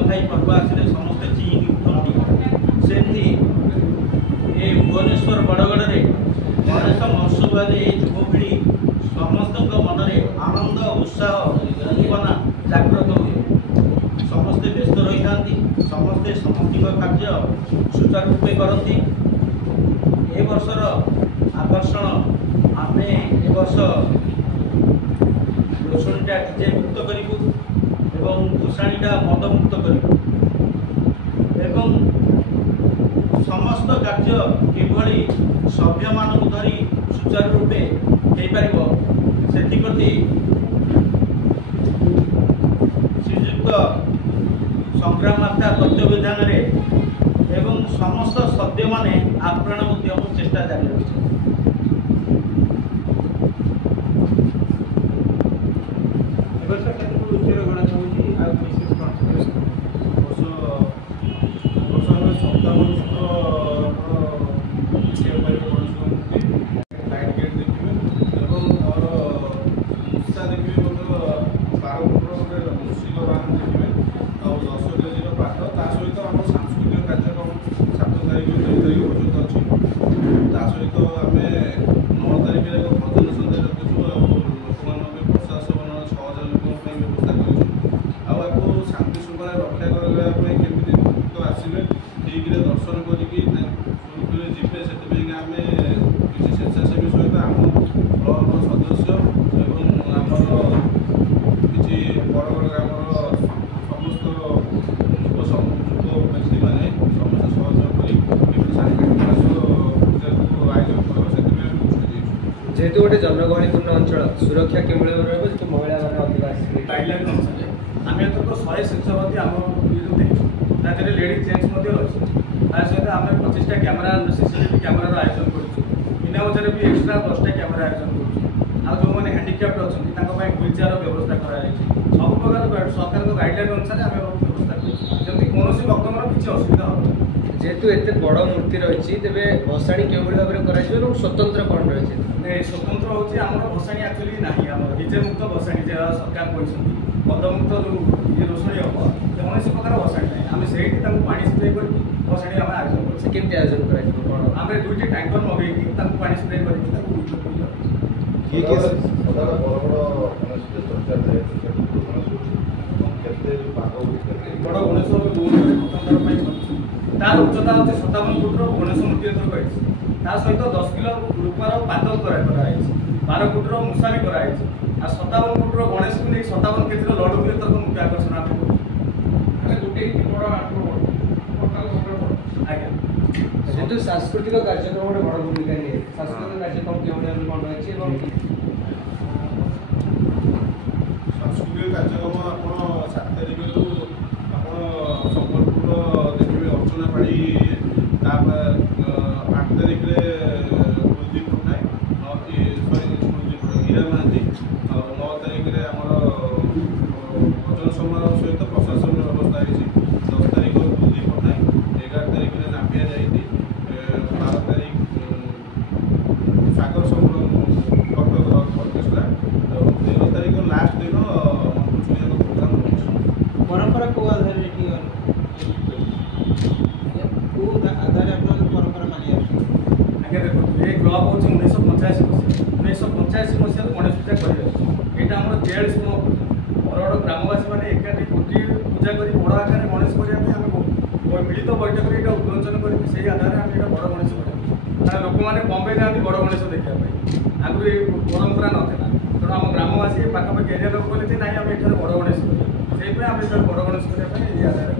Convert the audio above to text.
नुआखाई पर्व आसले समस्ते चिंकी उठती सेमती ये भुवनेश्वर बड़गड़ में गणेश महोत्सव युवपीढ़ी समस्त मन में आनंद उत्साह उद्दीपना जागृत हुए समस्ते व्यस्त रही था समस्ते समस्त कार्य सुचारू रूपे करती ए वर्षर आकर्षण आम ए वर्ष रोषणीटा डीजे मुक्त करूँ भूषाणीटा मद मुक्त करूँ समस्त कार्य किभली सभ्य मानक धरी सुचारू रूपे हो पार से श्रीजुक्त संग्राम माता तत्वविधान एवं समस्त सद्य माने आप्राण उद्यम चेष्टा जारी रखिए। जेहेतु गोटे जनगहलीपूर्ण अंचल सुरक्षा के महिला मैंने गाइडलाइन अनुसार आम एथर 100 शिक्षापति आम देखिए लेडीज जेन्ट्स सहित आम 25टा कैमेरा सीसीटीवी कैमेरार आयोजन करा बजार भी एक्सट्रा 10टा कैमेरा आयोजन करा जो मैंने हैंडिक्याप्ड अच्छा व्हील चेयर व्यवस्था कराई सब प्रकार सरकार गाइडलाइन अनुसार आम व्यवस्था करमी कौन भक्तर किसी असुविधा हो जेहेतु एत बड़ मूर्ति रही तेरे भसाणी के भाव में स्वतंत्र कौन रही स्वतंत्र हूँ आम भसाणी एक्चुअली ना आम डीजे मुक्त भसाणी जहाँ सरकार कहते पदमुक्त जो ये रोषणी हम कौन प्रकार भसाणी ना आम से पा स्प्रे कर भसाणी आम आयोजन कर केमती आयोजन कर आम 2टी टैंकर मगेकी पा स्प्रे कर बड़ गणेश तार उच्चता हूँ 57 फुट्र गणेश मूर्ति एथर कही सहित 10 किलो रूपार पातल कराई 12 फुट्र मूसा भी कराई आ 57 फुट्र गणेश को नहीं 57 केजी लड्डू भी एथर मुख्य आकर्षण आम जेहेतु सांस्कृतिक कार्यक्रम गोटे बड़ भूमिका निए सांस्कृतिक कार्यक्रम के कौन रही सांस्कृतिक कार्यक्रम आप 7 तारिख संबलपुर देखिए अर्चना पाड़ी 8 तारिख कुलदीप पट्टनायक हीरा महांती 9 तारिख भजन समारोह सहित प्रशासन व्यवस्था है 10 तारिख कुलदीप पट्टनायक 11 तारिख नापिया जाती 12 तारिख सागर संबल ऑर्केस्ट्रा 13 तारिख लास्ट दिन प्रोग्राम परंपरा को आधार परंपरा मानी आगे देखो ये क्लब हूँ 1985 मसीह गणेश पूजा कर यहाँ आम 43 बरगड़ ग्रामवासी मैंने एकाठी गोटी पूजा कर बड़ आकार गणेश करने मिलित बैठक में उद्घोषण कर आधार आम बड़ गणेश करा लोक मैंने बम्बे जाती बड़ गणेश देखा आगुरी परंपरा नाला तेणु आम ग्रामवासी पाखापाखि एरिया लोक कहते ना आम ये बड़ गणेश से आम बड़ गणेश करने आधार